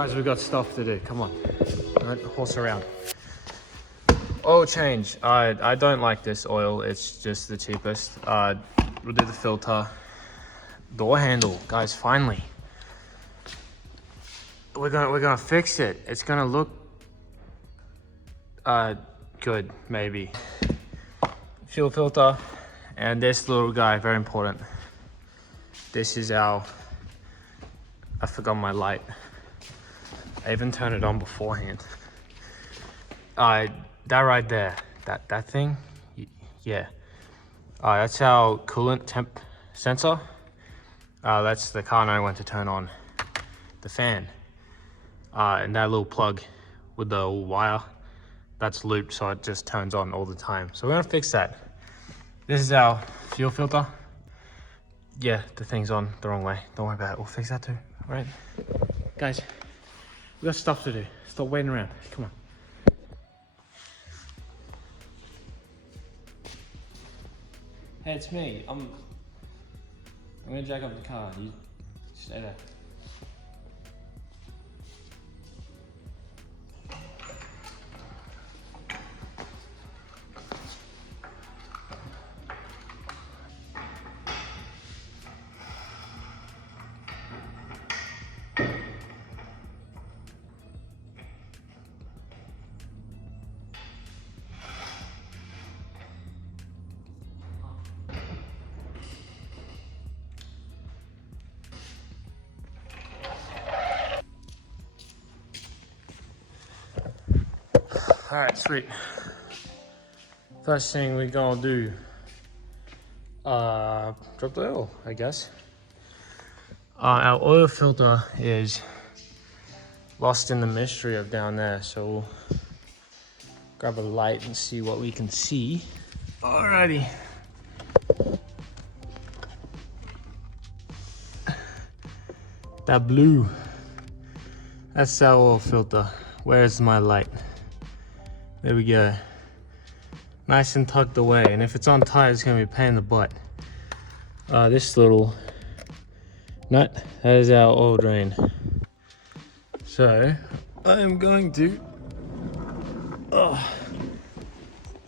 Guys, we've got stuff to do. Come on. Don't horse around. Oil change. I don't like this oil. It's just the cheapest. We'll do the filter. Door handle. Guys, finally. We're gonna fix it. It's gonna look good, maybe. Fuel filter. And this little guy, very important. This is our, I forgot my light. I even turned it on beforehand. That right there, that thing, yeah. That's our coolant temp sensor. That's the car I went to turn on the fan. And that little plug with the wire, that's looped so it just turns on all the time. So we're gonna fix that. This is our fuel filter. Yeah, the thing's on the wrong way. Don't worry about it, we'll fix that too, all right? Guys, we got stuff to do. Stop waiting around, come on. Hey, it's me. I'm gonna jack up the car. You stay there. All right, sweet. First thing we're gonna do, drop the oil, I guess. Our oil filter is lost in the mystery of down there, so we'll grab a light and see what we can see. Alrighty. That blue, that's our oil filter. Where's my light? There we go. Nice and tucked away. And if it's on tight, it's gonna be a pain in the butt. This little nut, that is our oil drain. So, I'm going to go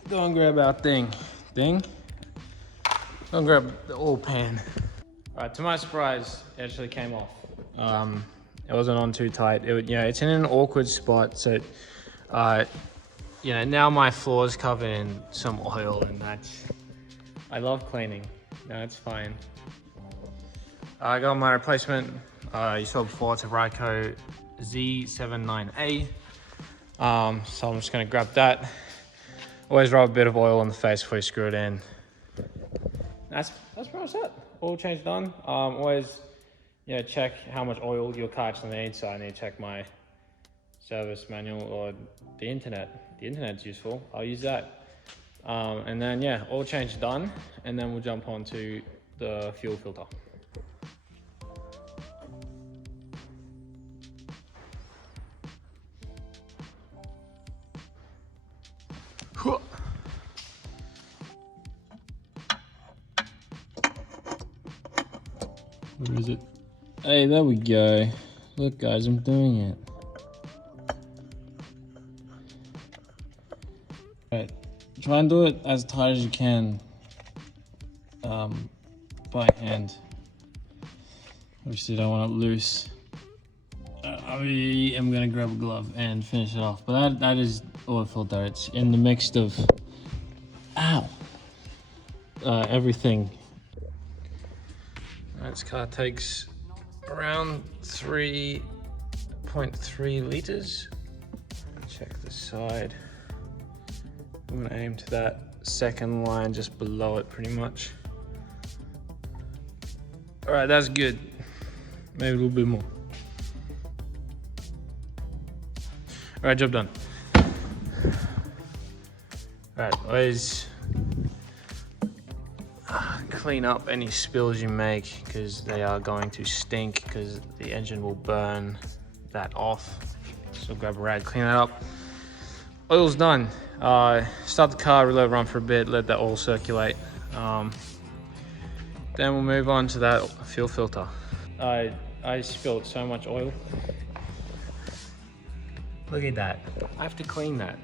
and grab our thing. Go and grab the oil pan. All right, to my surprise, it actually came off. It wasn't on too tight. It's in an awkward spot, so now my floor is covered in some oil, and I love cleaning. No, it's fine. I got my replacement. You saw before, it's a Ryco Z79A. So I'm just gonna grab that. Always rub a bit of oil on the face before you screw it in. That's pretty much it. Oil change done. Always, check how much oil your car actually needs. So I need to check my service manual or the internet. The internet's useful, I'll use that. And then oil change done, and then we'll jump onto the fuel filter. Where is it? Hey, there we go. Look guys, I'm doing it. Right, try and do it as tight as you can by hand. Obviously, you don't want it loose. I am gonna grab a glove and finish it off. But that is oil filter. It's in the mix of everything. This car takes around 3.3 liters. Check the side. I'm gonna aim to that second line just below it pretty much. All right, that's good. Maybe a little bit more. All right, job done. All right, always clean up any spills you make, because they are going to stink, because the engine will burn that off. So grab a rag, clean that up. Oil's done. Start the car, let it run for a bit, let that oil circulate. Then we'll move on to that fuel filter. I spilled so much oil. Look at that. I have to clean that.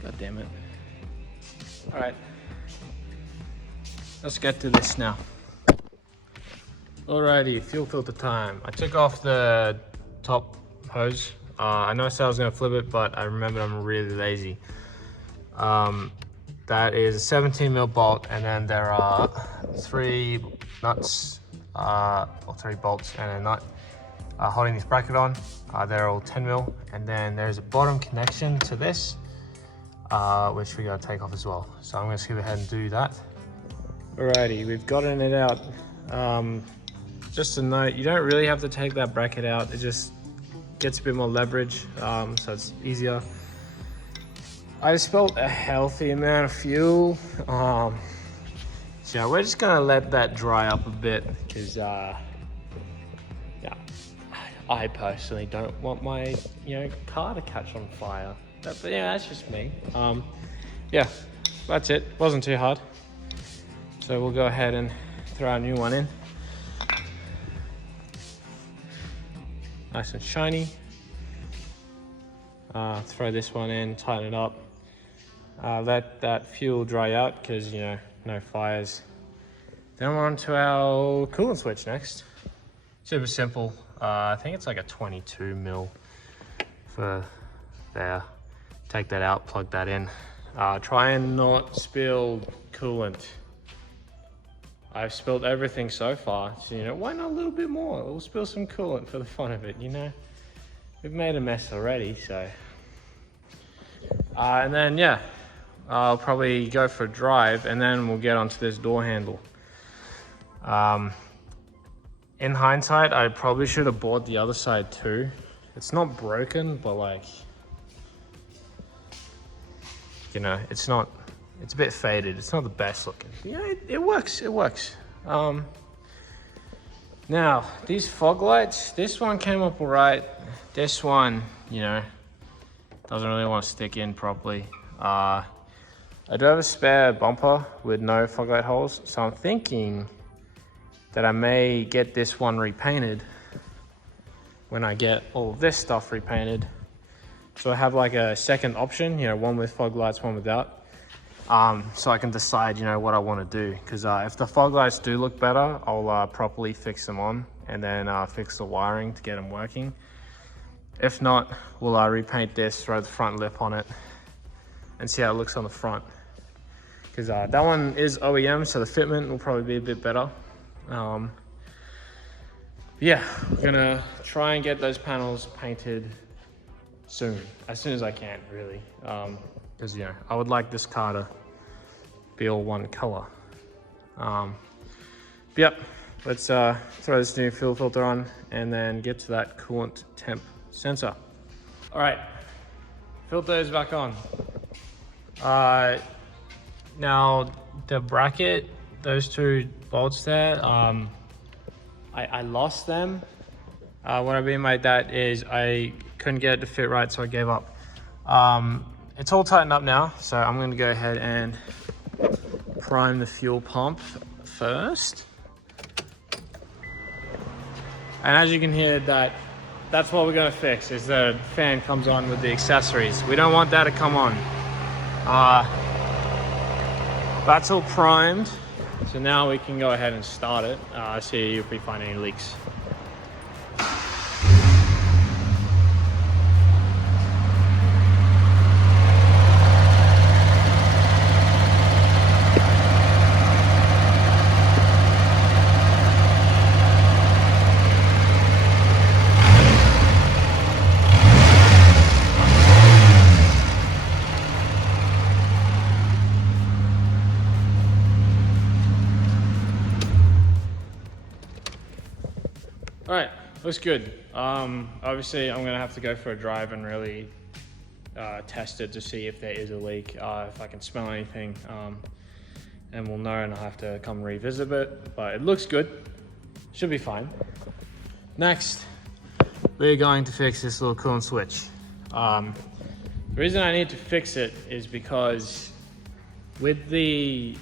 God damn it. All right. Let's get to this now. Alrighty, fuel filter time. I took off the top hose. I know I said I was gonna flip it, but I remembered I'm really lazy. That is a 17mm bolt, and then there are 3 nuts, or 3 bolts and a nut holding this bracket on. They're all 10mm, and then there's a bottom connection to this, which we gotta take off as well. So I'm gonna skip ahead and do that. Alrighty, we've gotten it out. Just a note, you don't really have to take that bracket out. It just gets a bit more leverage, so it's easier. I spilled a healthy amount of fuel. So yeah, we're just gonna let that dry up a bit because, yeah, I personally don't want my, car to catch on fire. But yeah, that's just me. Yeah, that's it. Wasn't too hard. So we'll go ahead and throw our new one in. Nice and shiny. Throw this one in, tighten it up. Let that fuel dry out because, no fires. Then we're on to our coolant switch next. Super simple. I think it's like a 22mm for there. Take that out, plug that in. Try and not spill coolant. I've spilled everything so far, so why not a little bit more? We'll spill some coolant for the fun of it, We've made a mess already, so. And then, yeah, I'll probably go for a drive, and then we'll get onto this door handle. In hindsight, I probably should have bought the other side too. It's not broken, but it's a bit faded. It's not the best looking. It works. Now, these fog lights, this one came up all right. This one, doesn't really want to stick in properly. I do have a spare bumper with no fog light holes, so I'm thinking that I may get this one repainted when I get all of this stuff repainted. So I have like a second option, one with fog lights, one without. So I can decide, what I want to do. Because if the fog lights do look better, I'll properly fix them on and then fix the wiring to get them working. If not, we'll repaint this, throw the front lip on it, and see how it looks on the front. Because that one is OEM, so the fitment will probably be a bit better. Yeah, I'm gonna try and get those panels painted soon, as soon as I can, really. Because I would like this car to be all one color. Yep, let's throw this new fuel filter on and then get to that coolant temp sensor. All right, filter is back on. Now the bracket, those 2 bolts there, I lost them. What I mean by that is I couldn't get it to fit right, so I gave up. It's all tightened up now, so I'm gonna go ahead and prime the fuel pump first. And as you can hear, that's what we're gonna fix, is the fan comes on with the accessories. We don't want that to come on. That's all primed, so now we can go ahead and start it, see if we find any leaks. All right, looks good. Obviously, I'm gonna have to go for a drive and really test it to see if there is a leak, if I can smell anything, and we'll know, and I'll have to come revisit it, but it looks good. Should be fine. Next, we're going to fix this little coolant switch. The reason I need to fix it is because with the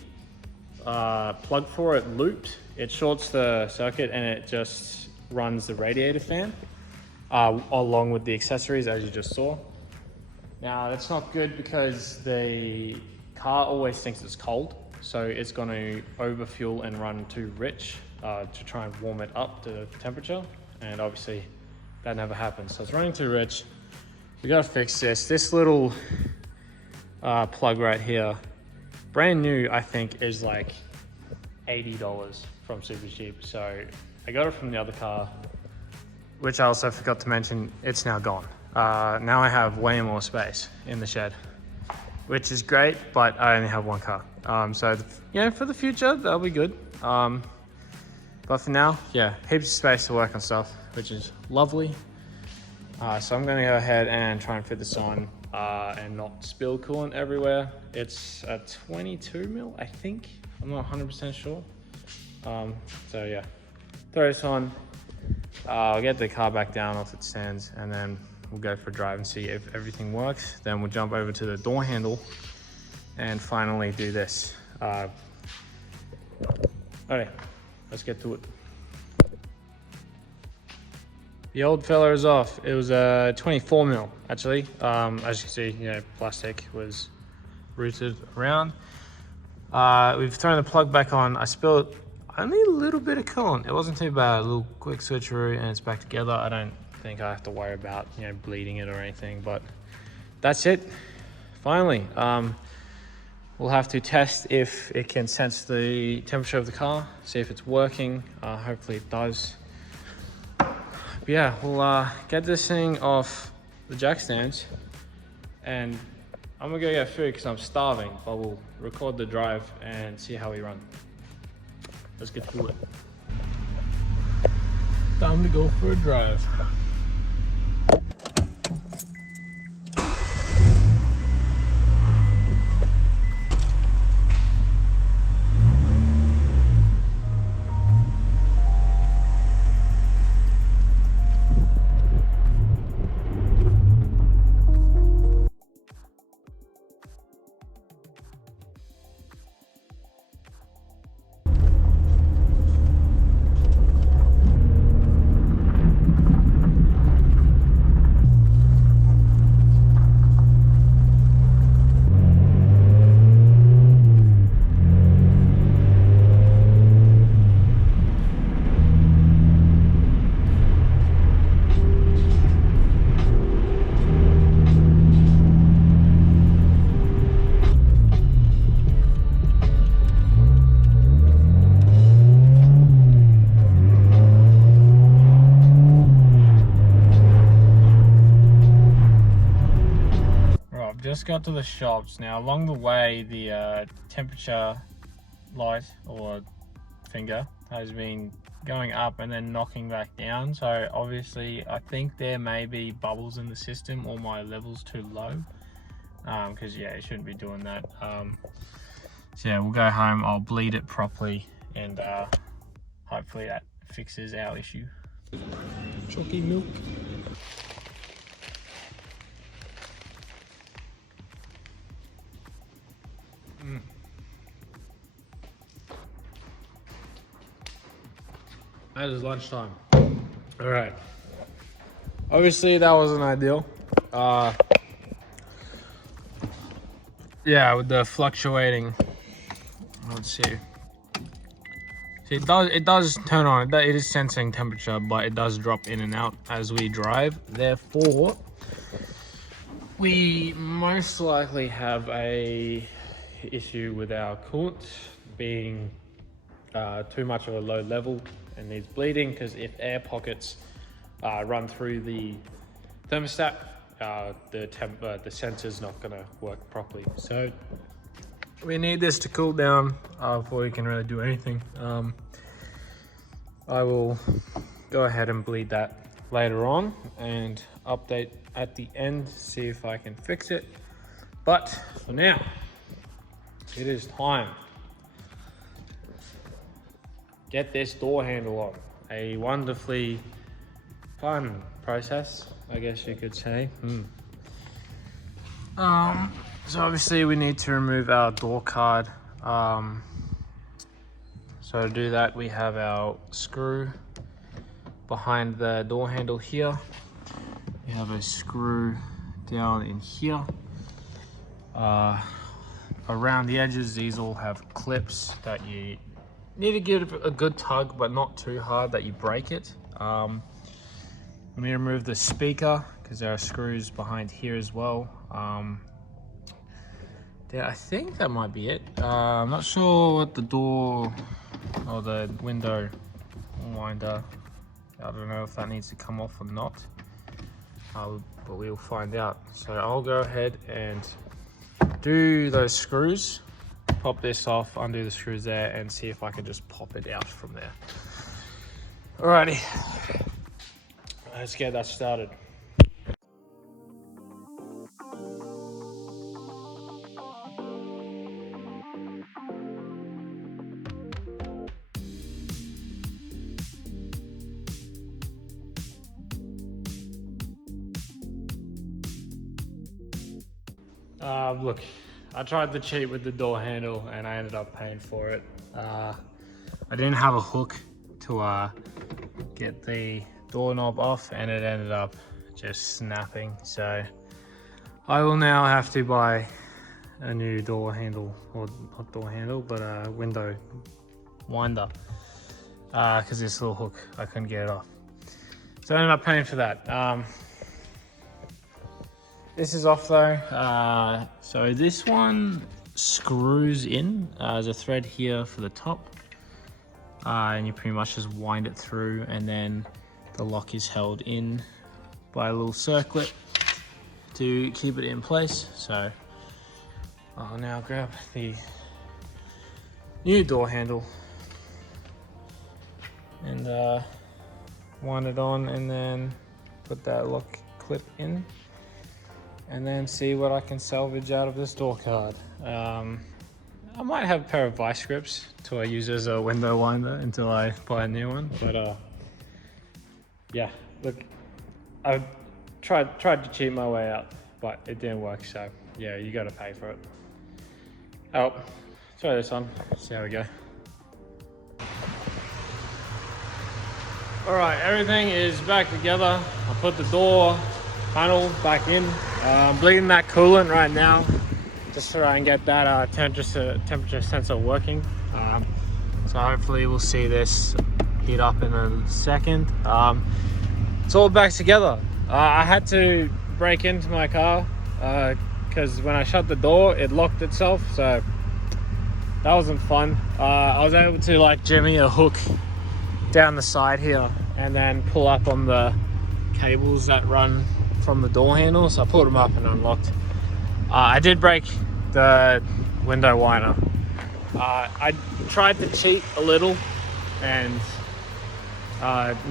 plug for it looped, it shorts the circuit and it just runs the radiator fan. along with the accessories, as you just saw. Now that's not good because the car always thinks it's cold, so it's going to overfuel and run too rich to try and warm it up to the temperature, and obviously that never happens. So it's running too rich. We got to fix this. This little plug right here, brand new, I think is like $80 from Super Cheap. So I got it from the other car, which I also forgot to mention, it's now gone. Now I have way more space in the shed, which is great, but I only have one car. So, you know, for the future, that'll be good. But for now, yeah, heaps of space to work on stuff, which is lovely. So I'm gonna go ahead and try and fit this on and not spill coolant everywhere. It's a 22 mil, I think. I'm not 100% sure. So yeah, throw this on. I'll get the car back down off its stands, and then we'll go for a drive and see if everything works. Then we'll jump over to the door handle and finally do this. Okay, let's get to it. The old fella is off. It was a 24 mil actually. As you can see, you know, plastic was routed around. We've thrown the plug back on. I spilled only a little bit of coolant. It wasn't too bad. A little quick switcheroo and it's back together. I don't think I have to worry about, you know, bleeding it or anything, but that's it. Finally, we'll have to test if it can sense the temperature of the car, see if it's working. Hopefully it does. But yeah, we'll get this thing off the jack stands, and I'm gonna go get food because I'm starving, but we'll record the drive and see how we run. Let's get to it. Time to go for a drive. Just got to the shops. Now along the way, the temperature light or finger has been going up and then knocking back down. So obviously I think there may be bubbles in the system or my level's too low, because yeah, it shouldn't be doing that. So yeah, we'll go home, I'll bleed it properly, and hopefully that fixes our issue. Chalky milk. That is lunchtime. All right. Obviously that wasn't ideal. Yeah, with the fluctuating. Let's see. See, it does turn on. It is sensing temperature, but it does drop in and out as we drive. Therefore, we most likely have a issue with our coolant being too much of a low level and needs bleeding, because if air pockets run through the thermostat, the sensor's not going to work properly. So we need this to cool down before we can really do anything. I will go ahead and bleed that later on and update at the end, see if I can fix it. But for now, it is time. Get this door handle on. A wonderfully fun process, I guess you could say. So obviously we need to remove our door card. So to do that, we have our screw behind the door handle here. we have a screw down in here. Around the edges, these all have clips that you need to give a good tug, but not too hard that you break it. Let me remove the speaker because there are screws behind here as well. Yeah, I think that might be it. I'm not sure what the door or the window winder, I don't know if that needs to come off or not, but we'll find out. So I'll go ahead and do those screws, pop this off, undo the screws there, and see if I can just pop it out from there. Alrighty, let's get that started. Look, I tried to cheat with the door handle and I ended up paying for it. I didn't have a hook to get the doorknob off, and it ended up just snapping. So I will now have to buy a new door handle, or not door handle, but a window winder, because this little hook, I couldn't get it off. So I ended up paying for that. This is off though. So this one screws in. There's a thread here for the top, and you pretty much just wind it through, and then the lock is held in by a little circlip to keep it in place. So I'll now grab the new door handle and wind it on, and then put that lock clip in, and then see what I can salvage out of this door card. I might have a pair of vice grips to I use as a window winder until I buy a new one. But yeah, look, I tried to cheat my way out, but it didn't work. So yeah, you got to pay for it. Oh, try this on. See how we go. All right, everything is back together. I put the door panel back in. I'm bleeding that coolant right now, just so I can get that temperature sensor working. So hopefully we'll see this heat up in a second. It's all back together. I had to break into my car because when I shut the door, it locked itself. So that wasn't fun. I was able to like jimmy a hook down the side here and then pull up on the cables that run from the door handle, so I pulled them up and unlocked. I did break the window winder. I tried to cheat a little and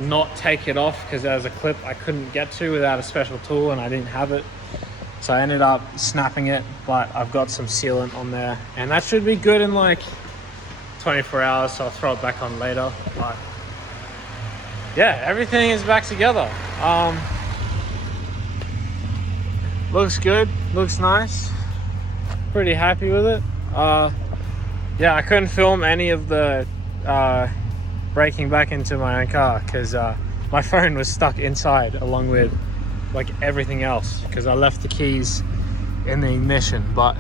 not take it off because there was a clip I couldn't get to without a special tool, and I didn't have it, so I ended up snapping it. But I've got some sealant on there, and that should be good in like 24 hours, so I'll throw it back on later. But yeah, everything is back together. Looks good, looks nice, pretty happy with it. Yeah, I couldn't film any of the breaking back into my own car because my phone was stuck inside along with like everything else, because I left the keys in the ignition. But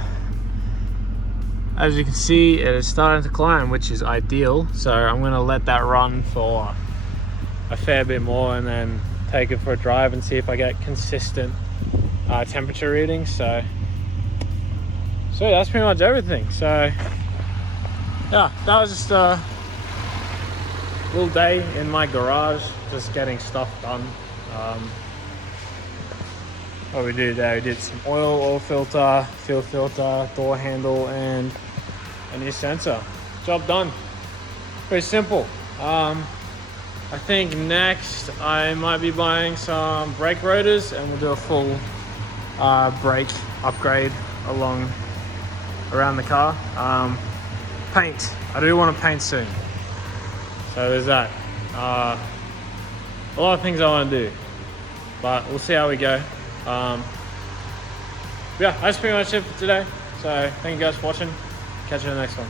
as you can see, it is starting to climb, which is ideal. So I'm going to let that run for a fair bit more and then take it for a drive and see if I get consistent temperature readings. So yeah, that's pretty much everything. So yeah, that was just a little day in my garage, just getting stuff done. What we did today, we did some oil filter, fuel filter, door handle, and a new sensor. Job done. Pretty simple. I think next I might be buying some brake rotors, and we'll do a full brake upgrade around the car. Paint. I do want to paint soon. So there's that. A lot of things I want to do, but we'll see how we go. Yeah, that's pretty much it for today. So thank you guys for watching. Catch you in the next one.